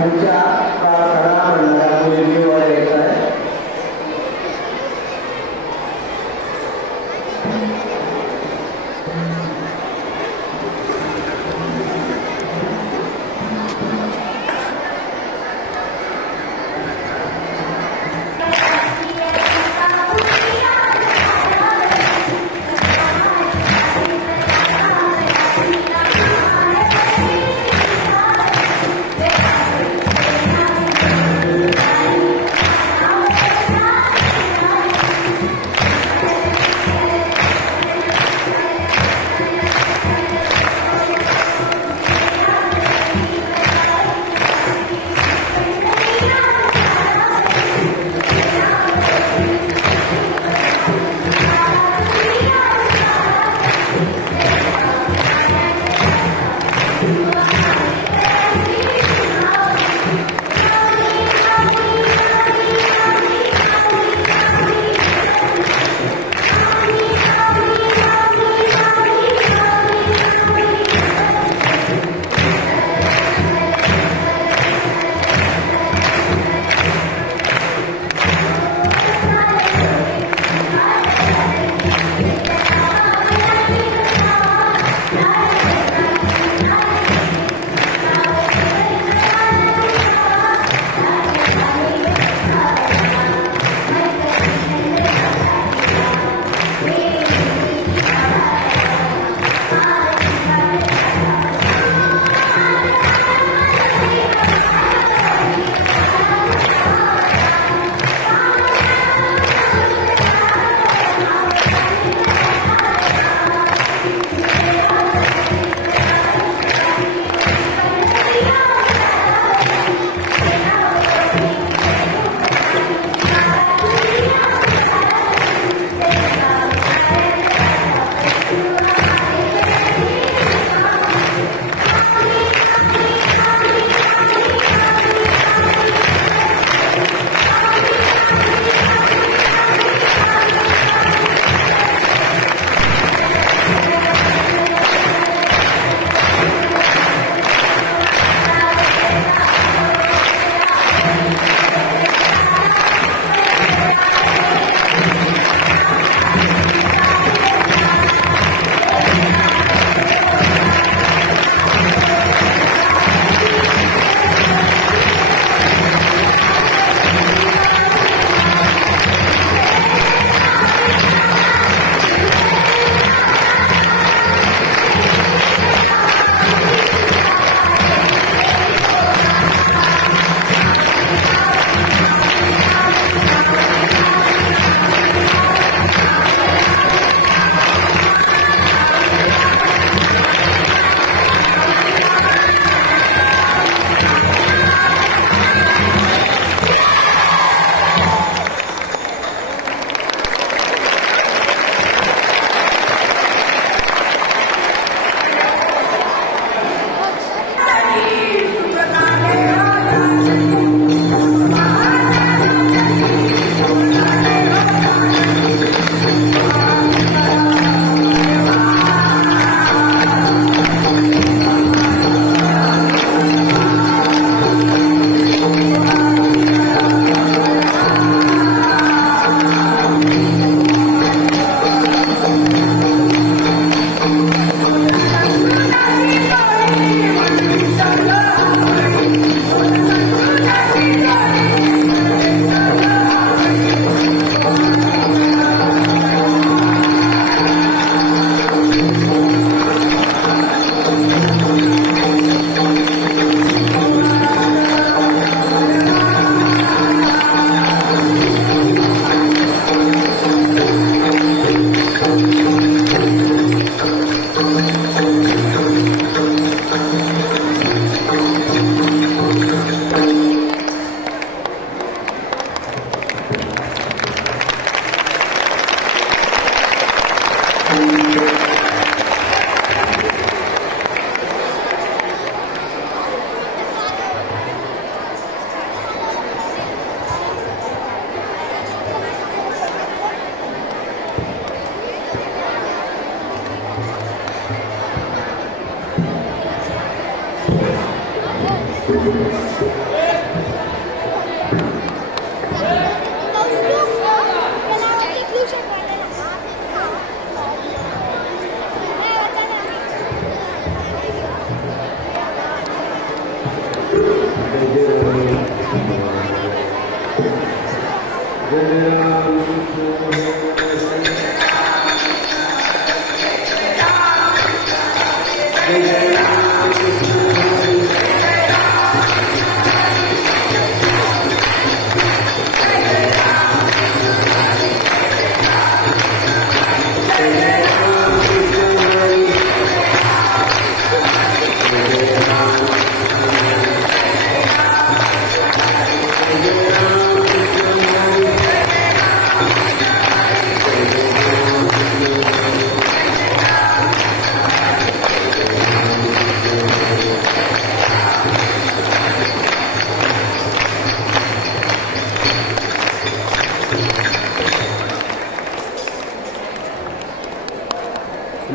पुढच्या खरा म्हणणाऱ्या मुलींवर यायचं आहे.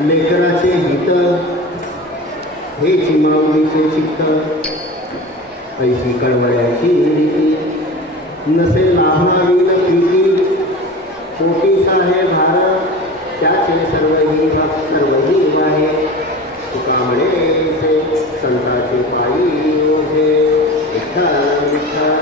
लेकराचे हित हे चिमावलीचे चित्त ऐशी कळवळ्याची नसे लाभणारी प्रीती पोटी साहे भारत त्याचे सर्वही वाहे तुका म्हणे संताचे पायी ओझे विठ्ठल विठ्ठल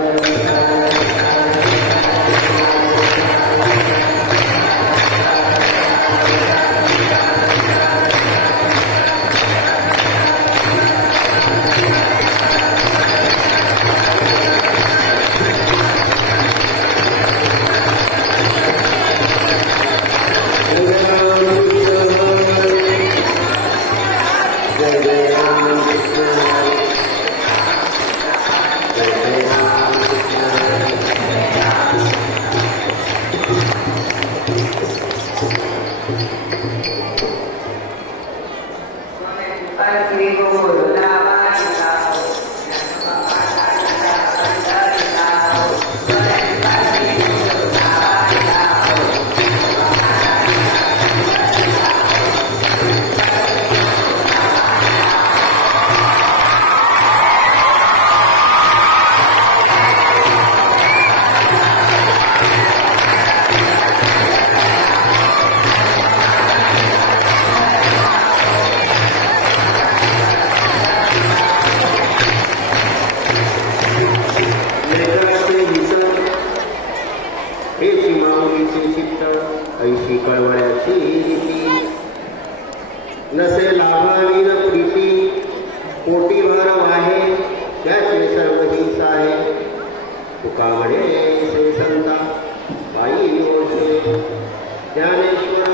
ऐशी कळवळ्याची नसे लाभणारी प्रीती पोटी भर वाहे त्याचे सर्वही साहे तुका म्हणे से संता बाई ओझे ज्ञानेश्वर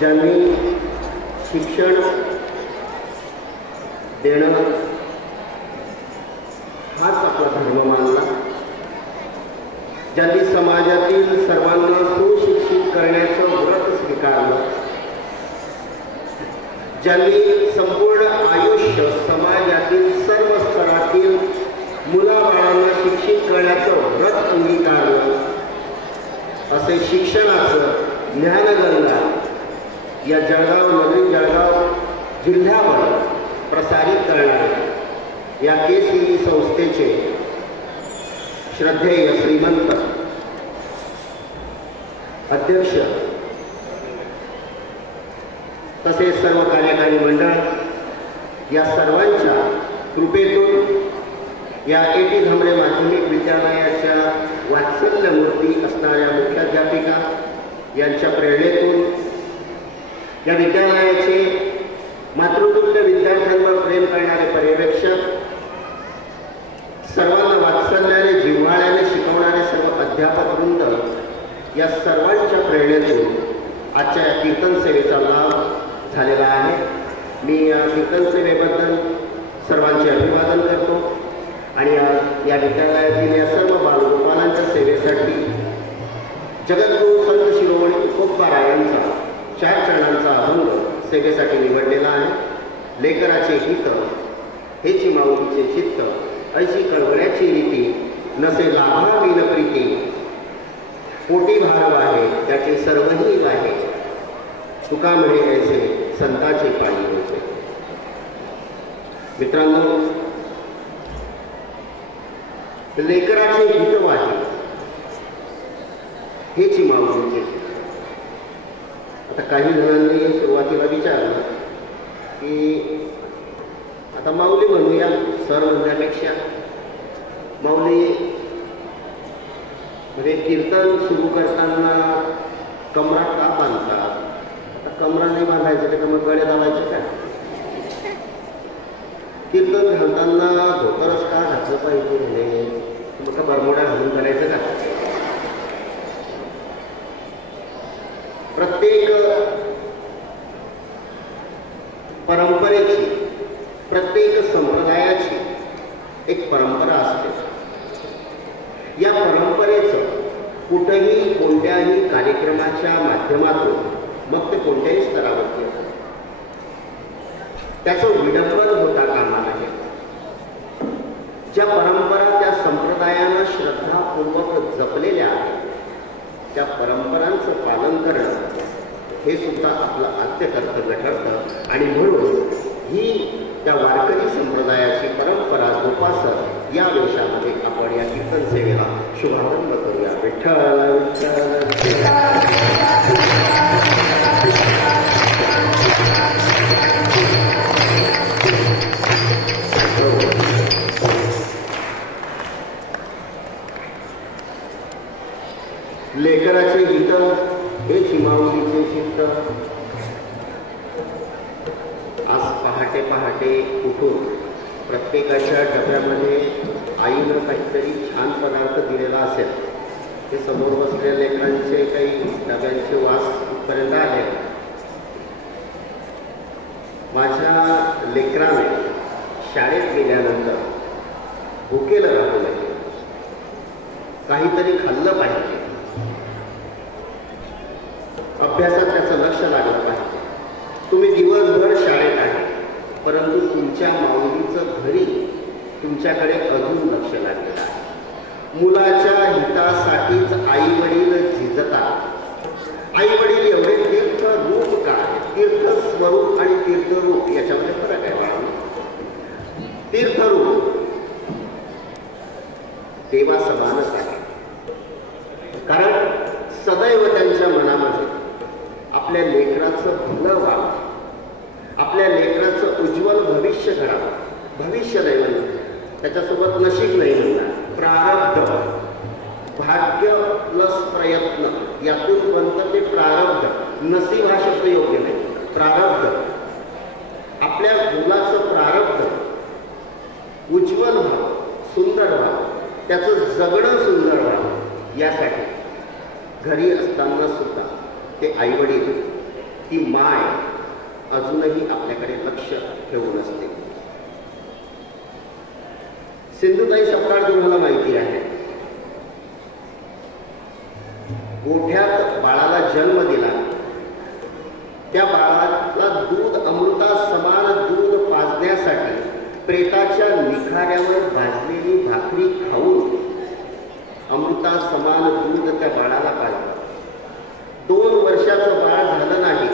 ज्यांनी शिक्षण देणं हाच आपला धर्म मानला, ज्यांनी समाजातील सर्वांना सुशिक्षित करण्याचं व्रत स्वीकारलं, ज्यांनी संपूर्ण आयुष्य समाजातील सर्व स्तरातील मुलाबाळांना शिक्षित करण्याचं व्रत अंगीकारलं, असे शिक्षणाचं ज्ञानगंगा या जळगाव नवीन जळगाव जिल्ह्यावर प्रसारित करणाऱ्या या केसरी संस्थेचे श्रद्धेय श्रीमंत अध्यक्ष तसेच सर्व कार्यकारी मंडळ या सर्वांच्या कृपेतून या ए.टी. धामरे माध्यमिक विद्यालयाच्या वात्सल्य मूर्ती असणाऱ्या मुख्याध्यापिका यांच्या प्रेरणेतून या विद्यालयाचे मातृतुल्य विद्यार्थ्यांवर प्रेम करणारे पर्यवेक्षक, सर्वांना वात्सल्याने जिव्हाळ्याने शिकवणारे सर्व अध्यापक वृंद या सर्वांच्या प्रेरणेतून आजच्या या कीर्तन सेवेचा लाभ झालेला आहे। मी या कीर्तन सेवेबद्दल सर्वांचे अभिवादन करतो आणि या विद्यालयातील या सर्व बालगोपालांच्या सेवेसाठी जगद्गुरू संत शिरोमणी तुकोबा यांचा 4 चरणांचा अभंग सेवेसाठी निवडलेला आहे। लेकराचे हित हेची माऊलीचे चित्त, ऐशी कळवळ्याची रीती, नसे लाभा विन प्रीती, पोटी भार वाहे त्याचे सर्वही वाहे, तुका म्हणे ऐसे संताचे पाणी होते. मित्रांनो, लेकराचे हित वाहे हेची माऊलीचे. आता काही जणांनी सुरुवातीला विचारलं की आता माऊली म्हणूया, सर म्हणण्यापेक्षा माऊली म्हणजे कीर्तन सुरू करताना कमरा का बांधतात? आता कमरा नाही बांधायचं तर मग गळे घालायचे का? कीर्तन घालताना धोतरच का घातलं पाहिजे म्हणे, मग का बरमोडा घालून करायचं का? प्रत्येक परंपरेची, प्रत्येक संप्रदायाची एक परंपरा असते. या परंपरेचं कुठेही कोणत्याही कार्यक्रमाच्या माध्यमातून, मग ते कोणत्याही स्तरावरती असतं, त्याचं विडंबन होता कामा नये. ज्या परंपरा त्या संप्रदायानं श्रद्धापूर्वक जपलेल्या आहेत, त्या परंपरांचं पालन करणं हे सुद्धा आपलं आद्य कर्तव्य ठरतं. आणि म्हणून ही त्या वारकरी संप्रदायाची परंपरा जोपासत या वेशामध्ये आपण या कीर्तन सेवेला शुभारंभ करूया. विठ्ठल विठ्ठल. लेकराचे हित हेच माऊलीचे चित्त. आज पहाटे पहाटे उठून प्रत्येकाच्या डब्यामध्ये आईनं काहीतरी छान पदार्थ दिलेला असेल. ते समोर बसलेल्या लेकरांचे काही डब्यांचे वास इथपर्यंत आले. माझ्या लेकराने शाळेत गेल्यानंतर भुकेलं राहू नये, काहीतरी खाल्लं पाहिजे, अभ्यासात त्याचं लक्ष लागलं पाहिजे. तुम्ही दिवसभर शाळेत आहे, परंतु तुमच्या माऊलीचं घरी तुमच्याकडे अजून लक्ष लागलेलं आहे. मुलाच्या हितासाठीच आई वडील झिजतात. आई वडील एवढे तीर्थ रूप काय? तीर्थ स्वरूप आणि तीर्थरूप याच्यामध्ये फरक आहे बाळांनो. तीर्थरूप देवा समानच आहे, कारण सदैव त्यांच्या मनामध्ये आपल्या लेकराचं भलं व्हावं, आपल्या लेकराचं उज्ज्वल भविष्य घडावं. भविष्य नाही म्हणणार, त्याच्यासोबत नशीब नाही म्हणणार, प्रारब्ध. भाग्य प्लस प्रयत्न यातून बनतं ते प्रारब्ध. नसीब हा शब्द योग्य नाही, प्रारब्ध. आपल्या मुलाचं प्रारब्ध उज्ज्वल व्हावं, सुंदर व्हावं, त्याचं जगणं सुंदर व्हावं, यासाठी घरी असताना सुद्धा ते आईवडील, ती माय अजूनही आपल्याकडे लक्ष ठेवून असते. सिंधुताई सपकाळ तुम्हाला माहिती आहे, गोठ्यात बाळाला जन्म दिला. त्या बाळाला दूध अमृता समान दूध पाजण्यासाठी प्रेताच्या निखाऱ्यावर भाजलेली भाकरी खाऊन अमृता समान दूध त्या बाळाला पाजलं. 2 वर्षाचं बाळ झालं नाही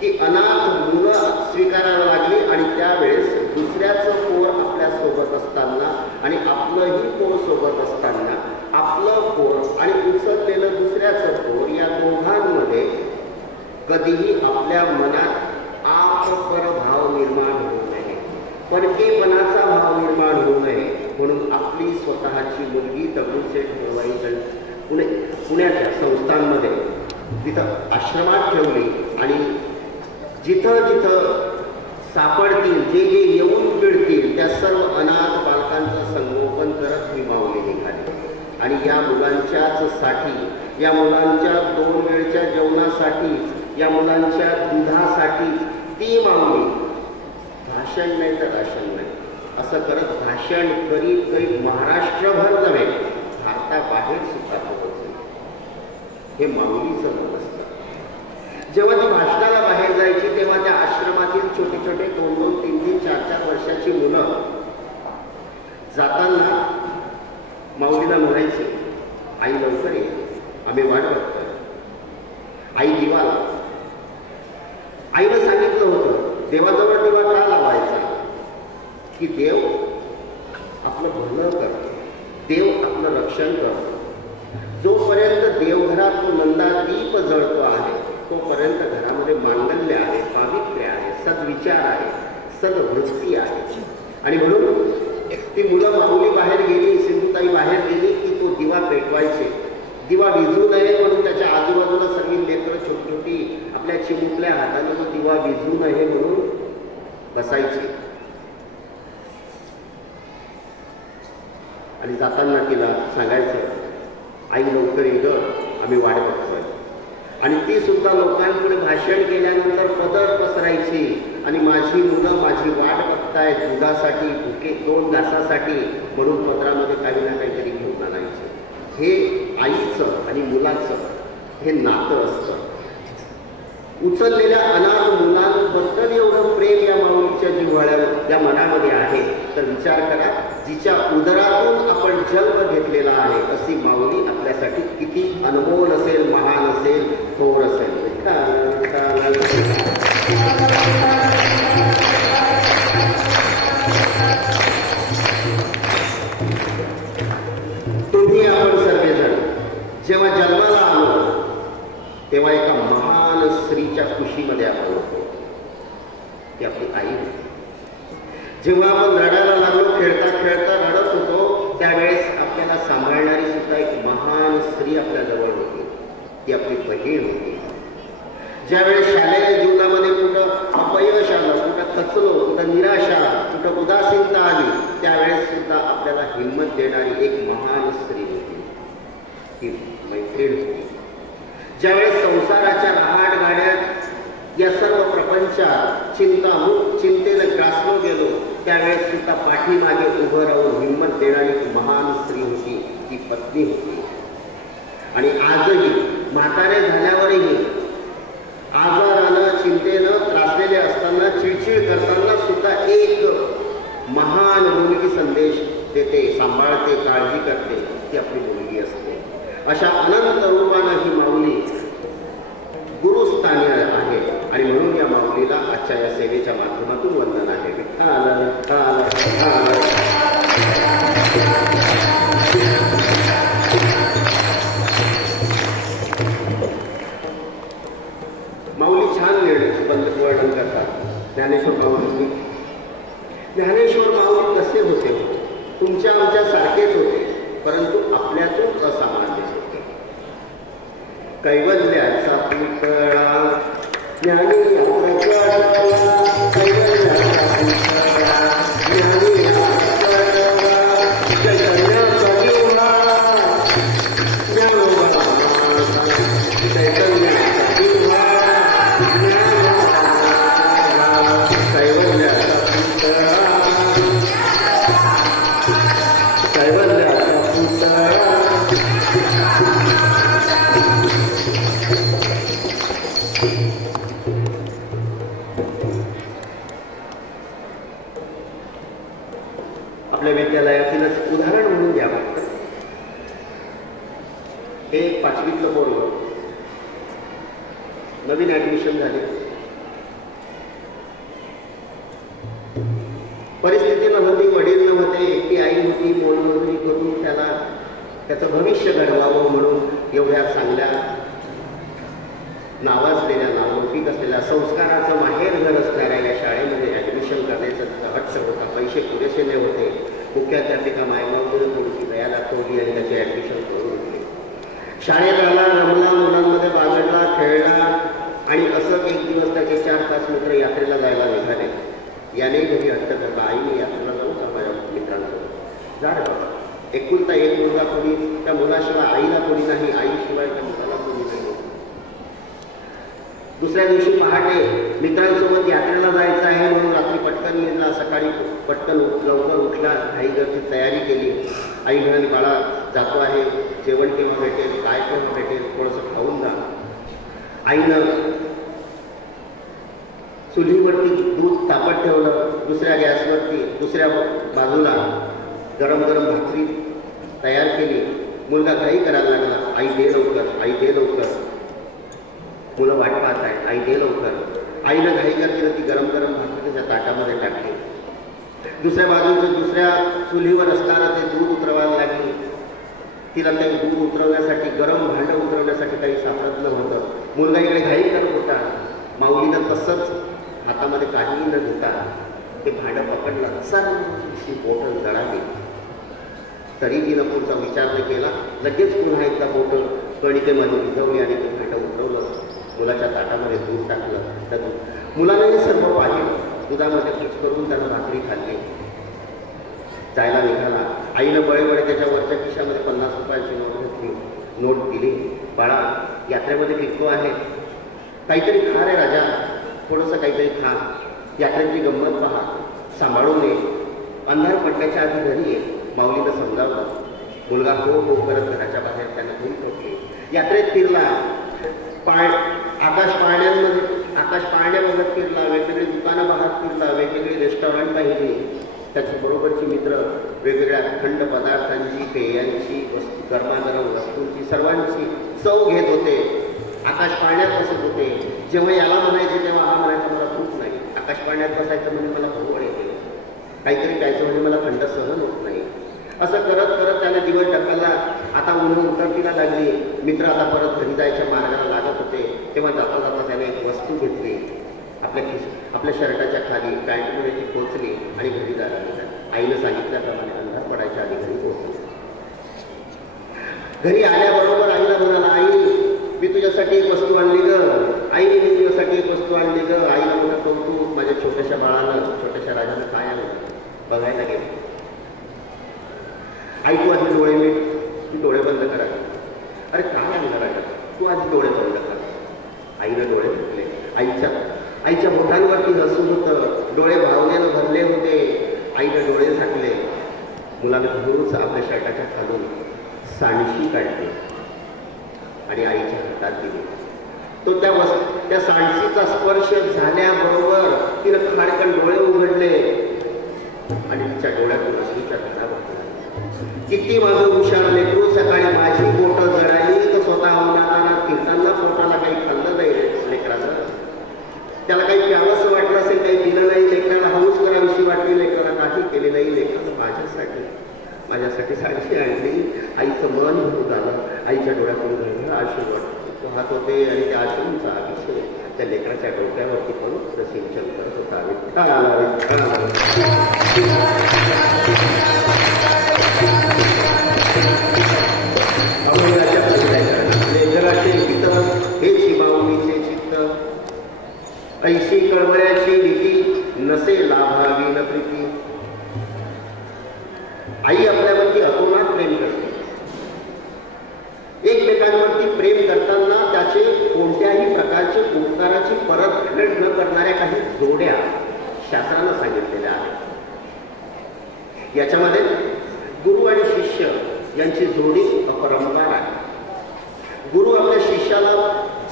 की अनाथ मुलं स्वीकारायला लागली. आणि त्यावेळेस दुसऱ्याचं पोर आपल्या सोबत असताना आणि आपलंही पोर सोबत असताना आपलं पोर आणि उचललेलं दुसऱ्याचं पोर या दोघांमध्ये कधीही आपल्या मनात आपपर भाव निर्माण होऊ नये, परकेपणाचा भाव निर्माण होऊ नये. म्हणून आपली स्वतःची मुलगी दगडूशेठ हलवाई पुण्याच्या संस्थांमध्ये तिथं आश्रमात ठेवली. आणि जिथं जिथं सापडतील, जे जे येऊन मिळतील, त्या सर्व अनाथ बालकांचं संगोपन करत ही माऊली निघाली. आणि या मुलांच्याच साठी, या मुलांच्या 2 वेळच्या जेवणासाठी, या मुलांच्या दुधासाठी ती माऊली भाषण नाही तर राशन नाही असं करत भाषण करीत करीत महाराष्ट्रभर नव्हे, भारताबाहेर सुद्धा पोहोचले. हे माऊलीचं मन असतं. जेव्हा ती भाषणाला बाहेर जायची तेव्हा त्या आश्रमातील छोटे छोटे की देव आपलं भलं करतो, देव आपलं रक्षण करतो. जोपर्यंत देवघरात नंदा दीप जळतो आहे तोपर्यंत घरामध्ये मांगल्य आहे, पावित्र्य आहे, सद्विचार आहे, सद्वृत्ती आहे. आणि म्हणून ती मुलं माऊली बाहेर गेली, सिंधुताई बाहेर गेली की तो दिवा पेटवायचे. दिवा विझू नये म्हणून त्याच्या आजूबाजूला सर्व लेकरं छोटी छोटी आपल्या चिमुकल्या हाताने तो दिवा विझू नये म्हणून बसायची. आणि जाताना तिला सांगायचं, आई लवकर ये ग, आम्ही वाट बघतोय. आणि ती सुद्धा लोकांकडे भाषण केल्यानंतर पदर पसरायची आणि माझी मुलं माझी वाट बघतायत दुधासाठी, भुके 2 घासासाठी म्हणून पदरामध्ये काही ना काहीतरी घेऊन आणायचे. हे आईचं आणि मुलाचं हे नातं असतं. उचललेल्या अनाथ मुलांबद्दल एवढं प्रेम या माऊलीच्या जिव्हाळ्यावर या मनामध्ये आहे तर विचार करा, जिच्या उदरातून आपण जन्म घेतलेला आहे अशी माऊली आपल्यासाठी किती अनमोल असेल, महान असेल, थोर असेल. तुम्ही आपण सर्वजण जेव्हा जन्माला आलो तेव्हा एका महान स्त्रीच्या खुशीमध्ये आपण होतो, ती आपली आई होती. जेव्हा आपण रडायला लागलो, खेळता खेळता रडत होतो, त्यावेळेस आपल्याला सांभाळणारी सुद्धा एक महान स्त्री आपल्याजवळ होती, ती आपली बहीण होती. ज्यावेळेस शालेय जीवनामध्ये कुठं अपयश आलं, कुठं खचलो, कुठं निराशा, कुठं उदासीनता आली, त्यावेळेस सुद्धा आपल्याला हिंमत देणारी एक महान स्त्री होती, ती मैत्रीण होती. ज्यावेळेस संसाराच्या रहाट गाड्यात या सर्व प्रपंचात चिंतेनं ग्रासलो गेलो, त्यावेळेस सुद्धा पाठीमागे उभं राहून हिंमत देणारी महान स्त्री होती, ती पत्नी होती. आणि आजही म्हातारे झाल्यावरही आजारानं चिंतेनं त्रासलेले असताना, चिडचिड करताना सुद्धा एक महान मुलगी संदेश देते, सांभाळते, काळजी करते, ती आपली मुलगी असते. अशा अनंत रूपानं ही माऊली गुरुस्थानी आहे आणि म्हणून या माऊलीला आजच्या या सेवेच्या माध्यमातून वंदन आहे. माऊली छान वर्णन करतात. ज्ञानेश्वर माऊली, ज्ञानेश्वर माऊली कसे होते? तुमच्या आमच्या सारखेच होते, परंतु आपल्यातून असामान्य होते. कैवल्याचा पुतळा ज्ञानी आपल्या विद्यालयातीलच उदाहरण म्हणून द्यावं. हे 5वीतलं पोरग नवीन ऍडमिशन झाले, परिस्थिती नव्हती, वडील नव्हते, एकटी आई होती, मोलमजुरी करून त्याला त्याचं भविष्य घडवावं म्हणून एवढ्या चांगल्या नावाजलेल्या, नावलौकिक असलेल्या, संस्काराचं माहेर घर असणाऱ्या या शाळेमध्ये ऍडमिशन करण्याचा हट्ट होता. पैसे पुरेसे नाही होते. मुख्याध्यापिका मायबाबूने थोडीशी दया दाखवली आणि त्याचे ऍडमिशन करून घेतले. शाळेत आला, रमला, मुलांमध्ये बागडला, खेळला आणि असं एक दिवस त्याचे 4 तास मित्र यात्रेला जायला निघाले. याने घरी हट्ट करता, आईने यात्रेला जाऊ का माझ्या मित्रांसोबत? जा रे बाबा. एकुलता एक मुलगा कोणी, त्या मुलाशिवाय आईला कोणी नाही, आईशिवाय त्या मुलाला कोणी नाही. दुसऱ्या दिवशी पहाटे मित्रांसोबत यात्रेला जायचं आहे म्हणून रात्री पटकन निघाला, सकाळी पटकन लवकर उठला, घाईगरची तयारी केली. आई म्हणाली, बाळा जातो आहे, जेवण केव्हा भेटेल, काय केव्हा भेटेल, थोडंसं खाऊन जा. आईनं चुलीवरती दूध तापत ठेवलं, दुसऱ्या गॅसवरती दुसऱ्या बाजूला गरम गरम भाकरी तयार केली. मुलगा घाई करायला लागला, आई दे लवकर, आई दे लवकर. मुलं वाट पाहत आहे, आई दे लवकर. आईनं घाई करते, ती गरम गरम भाकरी त्याच्या ताटामध्ये टाकली. दुसऱ्या बाजूचं दुसऱ्या चुलीवर असताना ते दूध उतरवायला लागली. तिला ते दूध उतरवण्यासाठी, गरम भांडं उतरवण्यासाठी काही सापडलं होतं. मुलगा इकडे घाई करत होता. माऊलीनं तसंच हातामध्ये काहीही न घेता ते भांडं पकडलं. सर्वशी बोटं जळाली. तरी तिनं पुढचा विचार नाही केला. लगेच पुन्हा एकदा बोटं कणिकेमध्ये भिजवली आणि ते भांडं उतरवलं. मुलाच्या ताटामध्ये दूध टाकलं. त्या मुलानं हे सर्व पाहिलं. दुधामध्ये मिक्स करून त्यानं भाकरी खाल्ली. जायला निघाला. आईनं बळेबळे त्याच्या वरच्या खिशामध्ये 50 रुपयाची नोट दिली. बाळा, यात्रेमध्ये फिरतो आहे, काहीतरी खा रे राजा, थोडंसं काहीतरी खा. यात्रेची गंमत पहा, सांभाळून ये, अंधार पडण्याच्या आधी घरी ये. माऊलीनं समजावलं. मुलगा हो हो करत घराच्या बाहेर त्यांना घेऊन पोचले. यात्रेत फिरला. आकाश पाळण्या बघत फिरला. वेगवेगळी दुकानं पाहत फिरला. वेगवेगळी रेस्टॉरंट पाहिली. त्याची बरोबरची मित्र वेगवेगळ्या थंड पदार्थांची, पेयांची, गरमागरम वस्तूंची, सर्वांची चव घेत होते. आकाश पाळण्यात बसत होते. जेव्हा याला म्हणायचे तेव्हा हा म्हणायचा मला भूक नाही. आकाश पाळण्यात बसायचं म्हणजे मला भूक येते. काहीतरी प्यायचं म्हणजे मला थंड सहन होत नाही. असं करत करत त्याने दिवस ढकलला. आता उन्ह उतरतीला लागली. मित्र आता परत घरी जायच्या मार्गाला लागत होते. तेव्हा जाता जाता त्याने एक वस्तू घेतली. आपल्या शर्टाच्या खाली पॅन्टमध्ये ती पोचली आणि घरी जायला लागली. आईनं सांगितल्याप्रमाणे अंधार पडायच्या आधी घरी पोहोचली. घरी आल्याबरोबर आईला म्हणाला, आई मी तुझ्यासाठी एक वस्तू आणली ग. आईने मी तुझ्यासाठी एक वस्तू आणली ग. आईला मोठं कौतुक. माझ्या छोट्याशा बाळानं, छोट्याशा राजानं काय आणलं बघायला गेले. आई तू आधी डोळे मीठ, तू डोळे बंद करा. अरे काय आणलं राजा, तू आधी डोळे बंद कर. आईनं डोळे घेतले. आईच्या बोटांवरती हसून होतं. डोळे भावनेनं भरले होते. आईनं डोळे झाकले. मुलानं हळूच आपल्या शर्टाच्या खालून सांडशी काढली आणि आईच्या हातात दिली. तो त्या सांडशीचा स्पर्श झाल्याबरोबर तिनं खाडकन डोळे उघडले आणि तिच्या डोळ्यातून अश्रूच्या धारा बघला. किती माझं हुशार लेकरू, सकाळी माझी बोटं जळाली तर स्वतः उन्हातानात फिरताना पोटाला काही खाल्लं नाही लेकरानं. त्याला काही प्यावंसं वाटलं असेल, काही दिलं नाही. लेकराला हौस करावीशी वाटली, लेकराला काही केले नाही. लेकरानं माझ्यासाठी सांडशी आणली. आईचं मन भरून झालं. आईच्या डोळ्यातून घडघड आशू वाहत होते आणि त्या आशूंचा अभिषेक त्या लेकराच्या डोक्यावरती पवित्र सिंचन करत होता. लेकराचे हित हे शिवावणीचे चित्त, ऐशी कळवळ्याची भीती, नसे लाभावी न प्रीती. आई आपल्यावरती अतोनात प्रेम करते. एकमेकांवरती प्रेम करताना त्याचे कोणत्याही प्रकारचे उपकाराची परतफेड न करणाऱ्या काही जोड्या शास्त्रानं सांगितलेल्या आहेत. याच्यामध्ये गुरु आणि शिष्य यांची जोडी अपरंपार आहे. गुरु आपल्या शिष्याला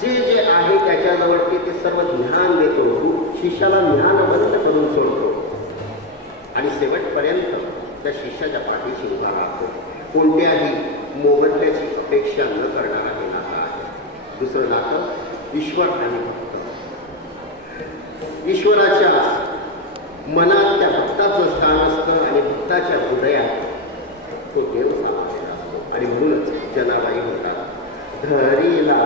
जे आहे त्याच्याजवळती ते सर्व ज्ञान देतो. शिष्याला ज्ञानवंत करून सोडतो आणि शेवटपर्यंत त्या शिष्याच्या पाठीशी उभा राहतो. कोणत्याही मोबदल्याची अपेक्षा न करणारा हे नातं आहे. दुसरं नातं ईश्वर आणि भक्त. ईश्वराच्या मनात त्या भक्ताचं स्थान असतं आणि भक्ताच्या हृदयात तो देव सामावलेला असतो. आणि म्हणूनच जनाबाई म्हणतात, धरीला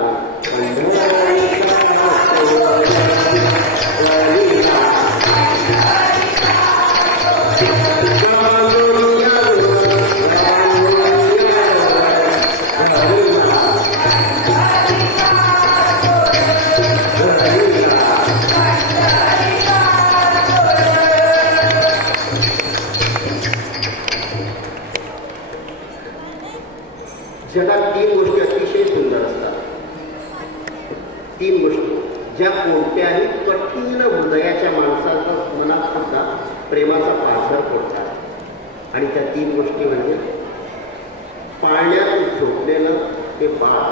जगात 3 गोष्टी अतिशय सुंदर असतात. 3 गोष्टी ज्या कोणत्याही कठीण हृदयाच्या माणसाच्या मनात सुद्धा प्रेमाचा पाझर फोडतात. आणि त्या 3 गोष्टी म्हणजे पाळण्यात झोपलेलं ते बाळ,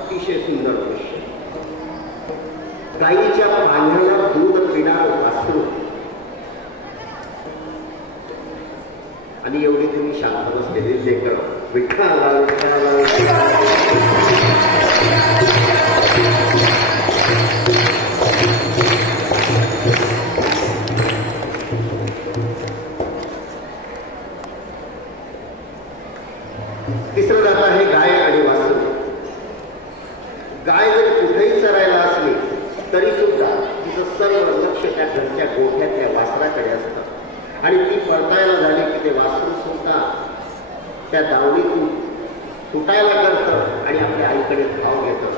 अतिशय सुंदर दृश्य, गाईच्या पाण्याला दूध पिणारं वासरू, आणि एवढी तुम्ही शांत बसलेली लेकरं. विठ्ठला गोठ्यातल्या वासराकडे असतं आणि ती परतायला झाली की ते वासरू सुद्धा त्या दावणीतून तुटायला करतं आणि आपल्या आईकडे धाव घेतं.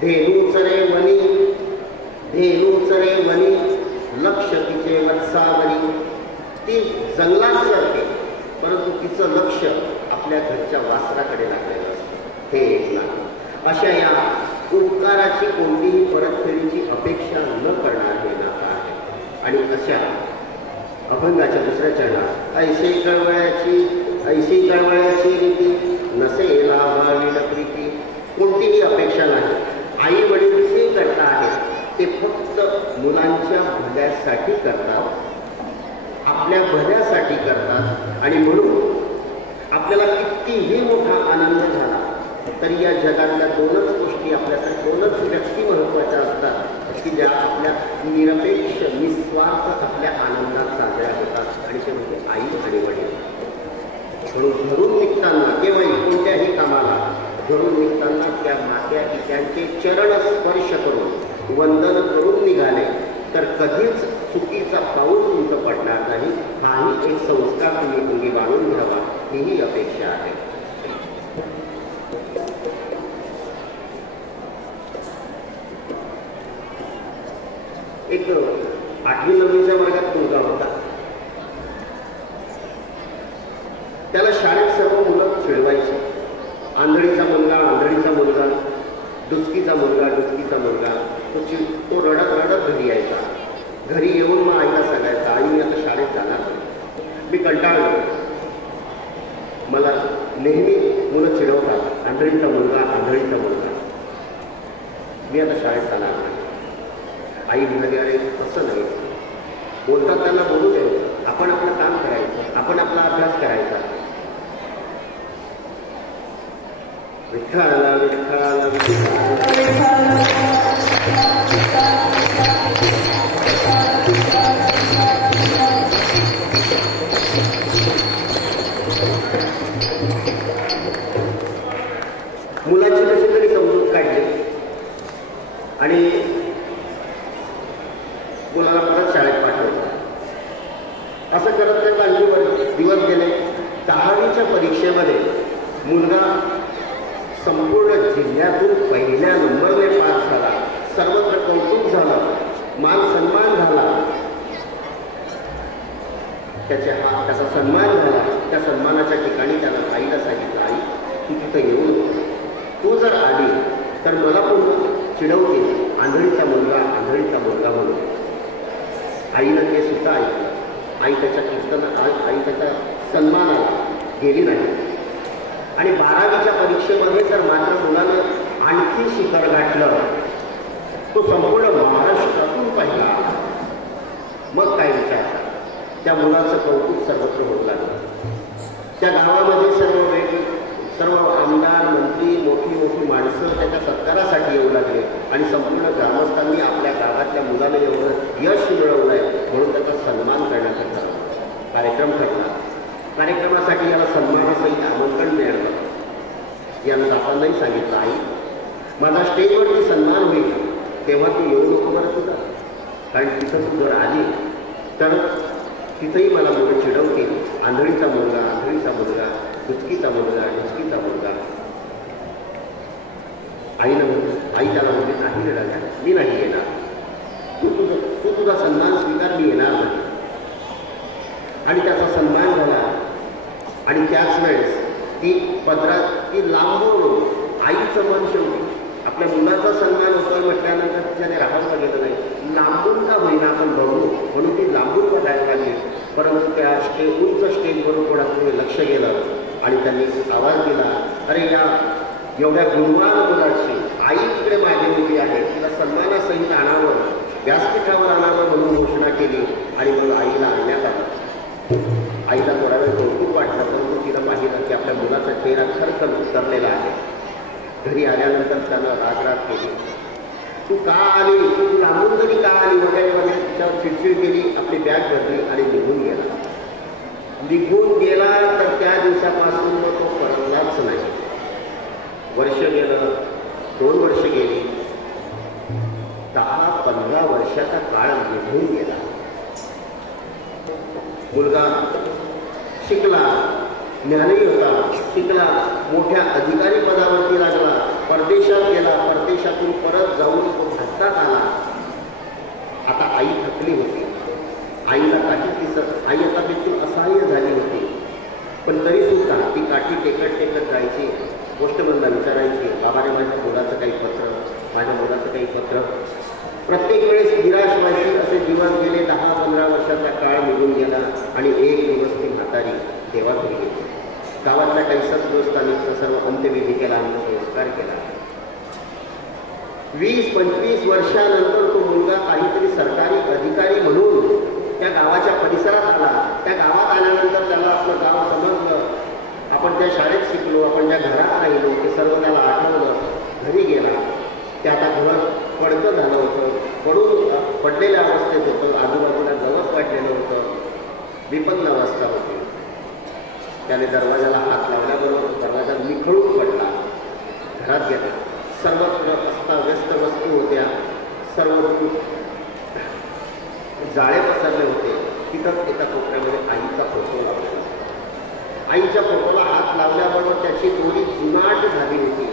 धेनू चरे वनी, धेनू चरे वनी, लक्ष तिचे वत्सावरी. ती जंगलात चरते परंतु तिचं लक्ष आपल्या घरच्या वासराकडे लागलेलं असतं. हे एक नातं. अशा या उपकाराची कोणतीही परतफेडीची अपेक्षा न करणार हे नातं आहे. आणि अशा अभंगाच्या दुसऱ्या चरणात ऐशी कळवळ्याची रीती नसे लाभावील प्रीती. कोणतीही अपेक्षा नाही. आई वडील जे करता आहेत ते फक्त मुलांच्या भल्यासाठी करतात, आपल्या भल्यासाठी करतात. आणि म्हणून आपल्याला कितीही मोठा आनंद झाला तरी या जगातल्या दोनच गोष्टी आपल्यासाठी, दोनच व्यक्ती महत्त्वाच्या असतात की ज्या आपल्या निरपेक्ष निस्वार्थ आपल्या आनंदात साजऱ्या होतात आणि ते म्हणजे आई आणि वडील. म्हणून घरून निघताना केवळ कोणत्याही कामाला घरून निघताना त्या मात्या त्यांचे चरण स्पर्श करून वंदन करून निघाले तर कधीच चुकीचा पाऊल तुमचं पडणार नाही. हाही एक संस्कार तुम्ही अंगी बाळगून घ्यावा हीही अपेक्षा आहे. एक 8वी-9वीच्या वर्गात मुलगा होता. त्याला शाळेत सर्व मुलं चिडवायची. आंधळीचा मुलगा, डुचकीचा मुलगा. तो रडत रडत घरी यायचा. घरी येऊन मग आईला सांगायचा, आई मी आता शाळेत जाणार नाही, मी कंटाळलो, मला नेहमी मुलं चिडवतात, आंधळीचा मुलगा, मी आता शाळेत जाणार नाही. आई म्हणाली, अरे असं नाही, बोलतात त्यांना बोलू द्यायचं, आपण आपलं काम करायचं, आपण आपला अभ्यास करायचा. विठ्ठल मुलाची कशी तरी समजूत काढली आणि मुलाला परत शाळेत पाठवलं. असं करत करत आणखी दिवस गेले. 10वीच्या परीक्षेमध्ये मुलगा संपूर्ण जिल्ह्यातून पहिल्या नंबरने पास झाला. सर्वत्र कौतुक झालं, मान सन्मान झाला. त्याचा सन्मान झाला. त्या सन्मानाच्या ठिकाणी त्यानं आईला सांगितलं, आई तू तिथं येऊन तू जर आली तर मला पुन्हा चिडवतील, आंधळीचा मुलगा म्हणून. आईनं ते सुद्धा ऐकलं. आई त्याच्या सन्मानाला गेली नाही. आणि 12वीच्या परीक्षेमध्ये तर मात्र मुलानं आणखी शिखर गाठलं. तो संपूर्ण महाराष्ट्रातून पहिला. मग काय विचार, त्या मुलाचं कौतुक सर्वत्र होत लागलं. त्या गावामध्ये सर्व आमदार, मंत्री, मोठी माणसं त्याच्या सत्कारासाठी येऊ लागले आणि संपूर्ण ग्रामस्थांनी आपल्या गावातल्या मुलाला एवढं यश मिळवलंय म्हणून त्याचा सन्मान करण्याचा कार्यक्रम ठरला. कार्यक्रमासाठी याला सन्मानासहित आमंत्रण मिळालं. यानं जातानाही सांगितलं, आई माझा स्टेजवरती सन्मान होईल तेव्हा तू येऊ नको बरं तुझा, कारण तिथं तू जर आली तर तिथंही मला मुलं चिडवतील, आंधळीचा मुलगा, डुचकीचा मुलगा. आई त्याला म्हणते, नाही राजा, मी नाही येणार, तू तुझा सन्मान स्वीकार, मी येणार नाही. आणि त्याचा सन्मान झाला. आणि त्याच वेळेस ती लांबून आईचं मन शेवटी आपल्या मुलाचा सन्मान होतोय म्हटल्यानंतर तिच्याने राहावं गेलं नाही. लांबून का होईना आपण बघू म्हणून ती लांबून बघायला लागली. परंतु त्या उंच स्टेजवरून कोणाकडे लक्ष गेलं आणि त्यांनी आवाज दिला, अरे या एवढ्या गुणवान मुलाची आई तिकडे मागे उभी आहे, तिला सन्मानासहित आणावं, व्यासपीठावर आणावं म्हणून घोषणा केली. आणि मग आईला आणण्यात आलं. आईला थोडा वेळ कौतुक वाटलं, परंतु तिला पाहिलं की आपल्या मुलाचा चेहरा खरखर उतरलेला आहे. घरी आल्यानंतर त्यानं राग केली, तू का आली, तू लांबून जरी का आली वगैरे तिच्यावर चिडचिड केली, आपली बॅग भरली आणि निघून गेला. तर त्या दिवसापासून तो परतलाच नाही. वर्ष गेलं, 2 वर्ष गेली, 10-15 वर्ष वर्षाचा काळ निघून गेला. मुलगा शिकला, ज्ञानी होता, शिकला, मोठ्या अधिकारी पदावरती लागला, परदेशात गेला, परदेशातून परत जाऊन तो भारतात आला. आता आई थकली होती, आईला काही दिसत, आई आता देखील असहाय्य झाली होती. पण तरी सुद्धा ती काठी टेकत टेकत जायची, पोस्टमनला विचारायची, बाबाने माझ्या मुलाचं काही पत्र, माझ्या मुलाचं काही पत्र. प्रत्येक वेळेस निराश व्हायची. असे दिवस गेले. 10-15 वर्षाचा काळ निघून गेला आणि एक दिवस ती म्हातारी देवाघरी गेली. गावातल्या काही सद्गोष्ठांनी सर्व अंत्यविधी केला आणि संस्कार केला. 20-25 वर्षानंतर तो मुलगा काहीतरी सरकारी अधिकारी म्हणून त्या गावाच्या परिसरात आला. त्या गावात आल्यानंतर त्याला आपलं गाव समजलं, आपण त्या शाळेत शिकलो, आपण त्या घरात राहिलो, ते सर्व त्याला आठवलं. घरी गेला. ते आता घर पडकं झालं होतं, पडलेल्या अवस्थेत होतं, आजूबाजूला गवत वाटलेलं होतं, विपन्न अवस्था होती. त्याने दरवाजाला हात लावल्याबरोबर दरवाजा निखळून पडला. घरात गेला. सर्वत्र अस्ताव्यस्त वस्तू होत्या, सर्व जाळे पसरले होते. तिथंच एका कोपऱ्यामध्ये आईचा फोटो लावला. आईच्या फोटोला हात लावल्याबरोबर त्याची डोळी जुनाट झाली होती.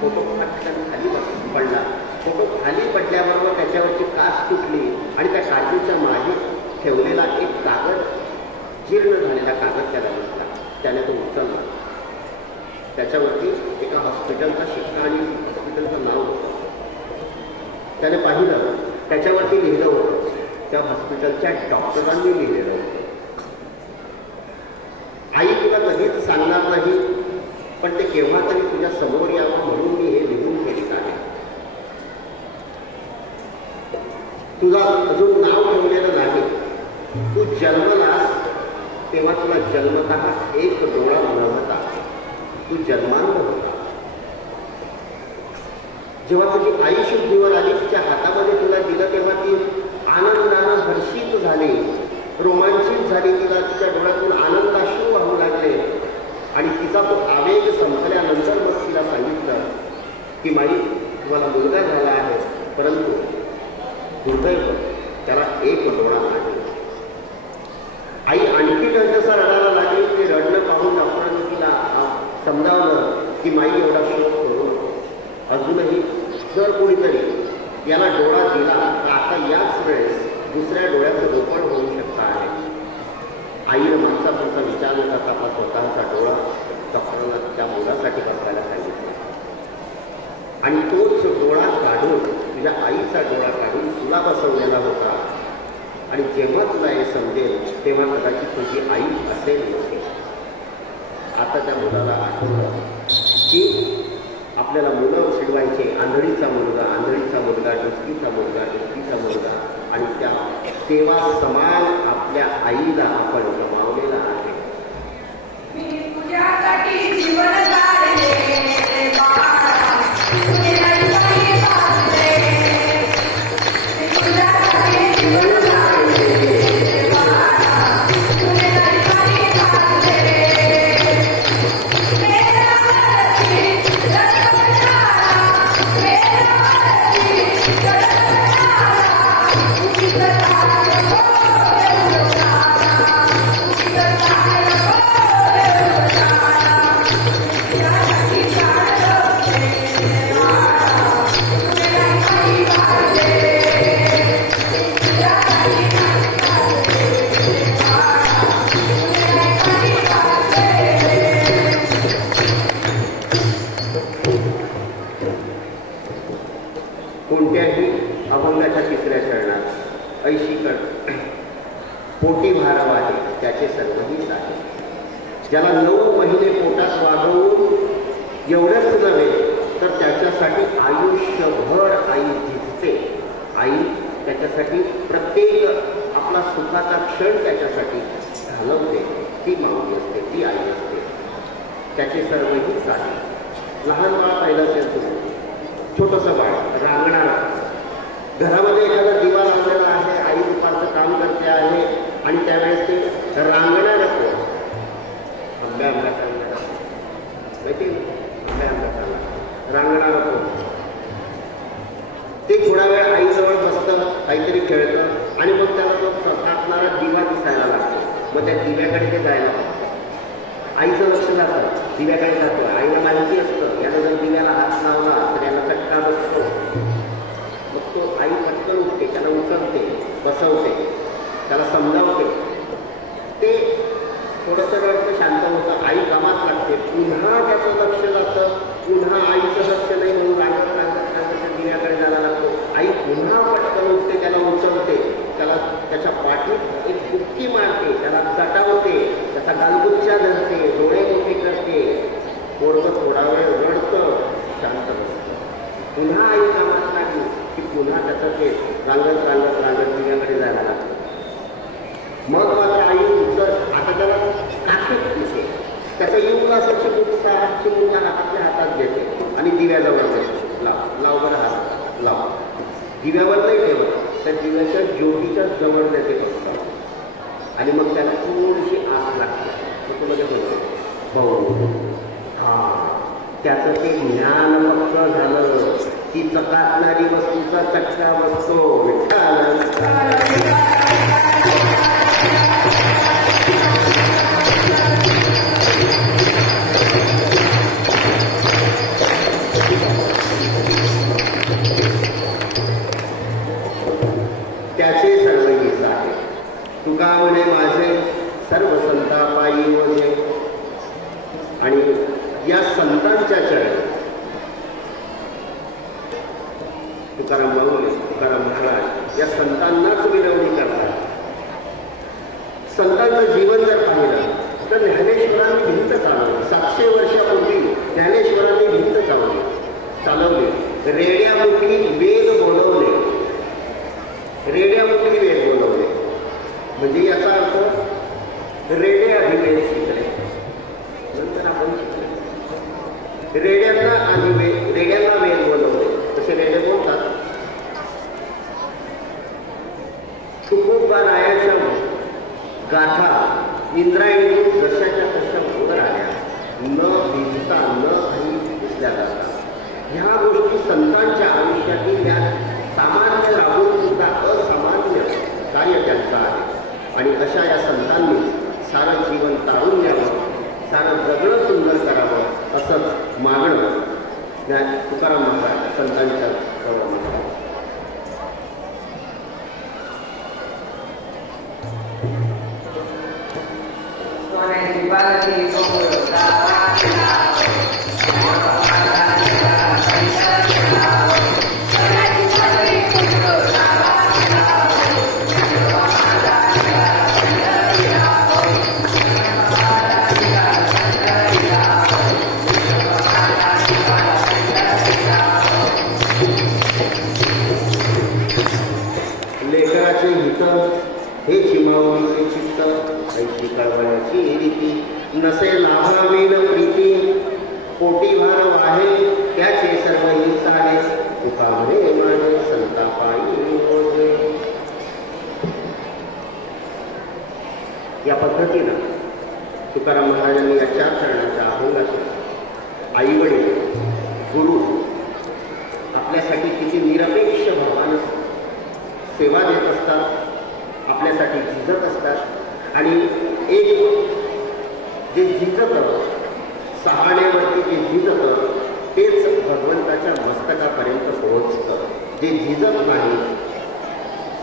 फोटो पटकन खाली पडला. फोटो खाली पडल्याबरोबर त्याच्यावरची काच तुटली आणि त्या काचेच्या मागे ठेवलेला एक कागद, जीर्ण झालेला कागद त्याला दिसला. त्याने तो उचलला. त्याच्यावरती एका हॉस्पिटलचा शिक्का आणि हॉस्पिटलचं नाव होतं. त्याने पाहिलं, त्याच्यावरती लिहिलं होतं, त्या हॉस्पिटलच्या डॉक्टरांनी लिहिलेलं होतं. आई तुला कधीच सांगणार नाही, पण ते केव्हा तरी तुझ्या समोर यावं म्हणून मी हे लिहून केलेलं आहे. तुझा अजून नाव ठेवलेलं नाही. तू जन्मलास तेव्हा तुला जन्मतः एक डोळा नव्हता, तू जन्मांध होता. जेव्हा तुझी आई शुद्धीवर आली, तिच्या हातामध्ये तुला दिलं, तेव्हा ती आनंदानं हर्षित झाली, रोमांचित झाली. तिला तिच्या डोळ्यातून आनंदाश्रू वाहू लागले आणि तिचा तो आवेग संपल्यानंतर मग तिला सांगितलं की माई, तुम्हाला मुलगा झाला आहे, परंतु दुर्दैव त्याला एक डोळा नाही. आई आणखी जसं रडायला लागली. ते रडणं पाहून डॉक्टरांनी तिला समजावलं की माई, एवढा शोक करू, अजूनही जर कोणीतरी याला डोळा दिला तर आता याच वेळेस दुसऱ्या डोळ्याचं रोपण होऊ शकतं आहे. आईनं मागचा पुढचा विचार न करता आपला स्वतःचा डोळा डॉक्टरांना त्या मुलासाठी बसवायला सांगितलं आणि तोच डोळा काढून, तुझ्या आईचा डोळा काढून तुला बसवलेला होता. आणि जेव्हा तुला हे समजेल तेव्हा कदाचित तुझी आई असेल नसेल. आता त्या मुलाला आठवलं की आपल्याला मुलं शिकवायचे, आंधळीचा मुलगा, आंधळीचा मुलगा, डुसकीचा मुलगा, डुसकीचा मुलगा, आणि त्या तेव्हा समान आपल्या आईला आपण गमावलेला आहे. कोणत्याही अभंगाच्या तिसऱ्या चरणात ऐशी पोटी भारव आहे, त्याचे सर्वहीच आहे. ज्याला 9 महिने पोटात वागवून एवढंच नव्हे तर त्याच्यासाठी आयुष्यभर आई झिजते. आई त्याच्यासाठी प्रत्येक आपला सुखाचा क्षण त्याच्यासाठी घालवते. ती माऊली असते, ती आई असते. त्याचे सर्वहीच आहे. लहान बाळ पाहिलं असेल तुम्ही, छोटंसं बाळ रांगणारं, घरामध्ये एखादा दिवा लावलेला आहे, आई दुपारचं काम करते आहे आणि त्यावेळेस ते रांगणारं कोण? आंब्या चालणार माहिती, आंब्या चालणार रांगणारं कोण? ते थोडा वेळ आईजवळ बसतं, काहीतरी दिव्याने खेळतं आणि मग त्याला तो सकाळणारा दिवा दिसायला लागतो. मग त्या दिव्याकडे ते जायला लागतं. आईचं लक्ष जातं, दिव्याकडे जातं. आईला माहिती असतं याला जर दिव्याला हात लावला तर याला चटका बसतो. मग तो आई पटकन उठते, त्याला उचलते, बसवते, त्याला समजावते. ते थोडंसं रडतं, शांत होतं. आई कामात लागते. पुन्हा त्याचं लक्ष जातं. पुन्हा आईचं लक्ष नाही म्हणून रांगत दिव्याकडे जायला लागतो. आई पुन्हा पटकन उठते, त्याला उचलते, त्याला त्याच्या पाठीत एक फुटकी मारते, त्याला दटावते, त्याचा गालगुच्चा धरते, डोळे मोठे करते. पोरगं थोडा वेळ रडतं, शांत बसतं. पुन्हा आई कामात लागली की पुन्हा त्याचं ते रांगत रांगत रांगत दिव्याकडे जायला लागतं. मग मात्र आई उचल, आता त्याला काखेत दिसते, त्याचा येऊन असं चिमूच्या हातातल्या हातात घेते आणि दिव्याजवळ देते. लाव बरं हात लाव. दिव्यावर नाही ठेवत, त्या दिव्याच्या ज्योतीच्या जवळ देते फक्त. आणि मग त्याला थोडीशी आस लागते. मध्ये बोलतो भाऊ, त्याचं ते ज्ञान मग झालं की चकाकणारी वस्तूचा चटका बसतो. त्याचे सर्व हित आहे. तुका म्हणे माझे सर्व संता पायी वजे. आणि या संतांच्या चरणी तुकाराम माऊली, तुकाराम महाराज या संतांनाच विनवणी करतात. संतांचं जीवन जर पाहिलं तर ज्ञानेश्वरांनी भिंत चालवली. 700 वर्षापूर्वी ज्ञानेश्वरांनी भिंत चालवली. रेड्यामुखी वेद बोलवले, रेड्यामुखी वेद बोलवले. म्हणजे याचा अर्थ रेडे आधी वेद शिकले, नंतर आपण शिकले. रेड्यांना आधी रेड्यांना वेद बोलवले. तसे रेडे बोलतात. तुकोबारायाच्या गाथा इंद्रायणी जशाच्या तशा वर आल्या, न भिजता न काही दिसल्या जातात. ह्या गोष्टी संतांच्या आयुष्यातील या सामान्य राहून सुद्धा असामान्य कार्य त्यांचं आहे. आणि अशा या संतांनी सारं जीवन तारून घ्यावं, सारं जगणं सुंदर करावं असंच मागणं तुकाराम महाराज संतांच्या लेकराचे हित हे चिमावणीचे चित्त, ऐशी कळवण्याची रीती, नसे लाभावीन प्रीती, पोटी भार वाहे त्याचे सर्व हिंसाडे, तुका म्हणे माझे संतापायी ओझे. या पद्धतीनं तुकाराम महाराजांनी या 4 चरणाच्या अभंगातून आई वडील गुरु आपल्यासाठी किती निरपेक्ष भावानं सेवा देत असतात, आपल्यासाठी झिजत असतात. आणि एक जे झिजतं, सहाण्यावरती जे झिजतं तेच भगवंताच्या मस्तकापर्यंत पोहोचतं. जे झिजत नाही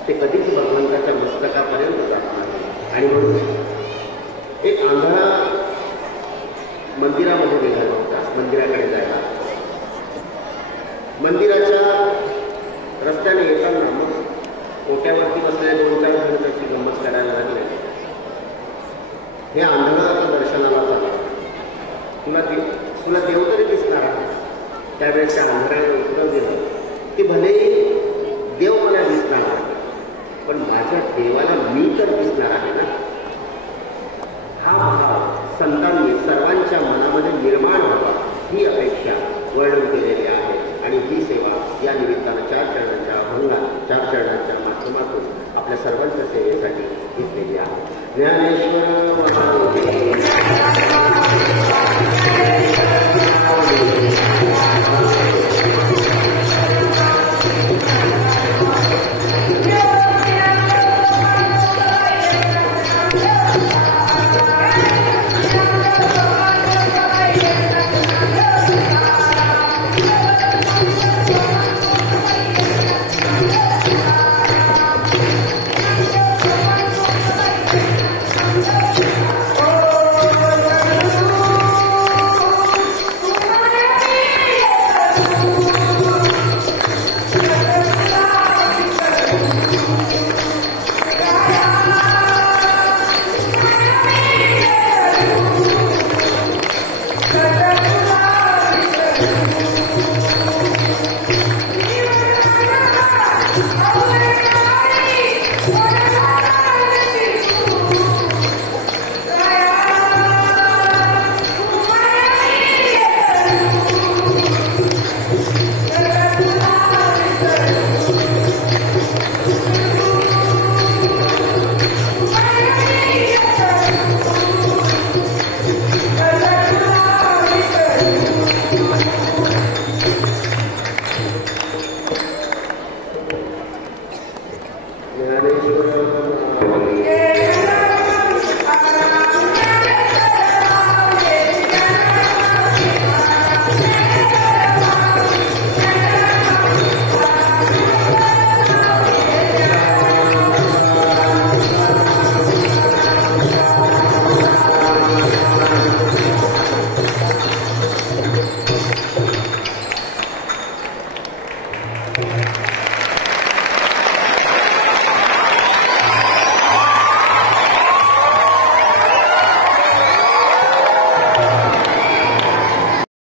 ते कधीच भगवंताच्या मस्तकापर्यंत जात नाही. आणि म्हणून एक आंधळा मंदिरामध्ये गेला होता, मंदिराकडे जायला. मंदिराच्या रस्त्याने येताना मग ओट्यावरती बसलेले 2-4 जण त्याची गंमत करायला लागले. हे आंधळा दर्शनाला झाला, तुला देव तरी दिसणार आहे. त्यावेळेस त्या आंधळ्याने उत्तर दिलं की भलेही देव मला दिसणार आहे, पण माझ्या देवाला मी तर दिसणार आहे ना. हा भाव संतांनी सर्वांच्या मनामध्ये निर्माण व्हावा ही अपेक्षा वर्णन केलेली आहे. आणि ही सेवा या निमित्तानं 4 चरणाच्या अभंगात 4 चरणाच्या माध्यमातून आपल्या सर्वांच्या सेवेसाठी घेतलेली आहे. ज्ञानेश्वर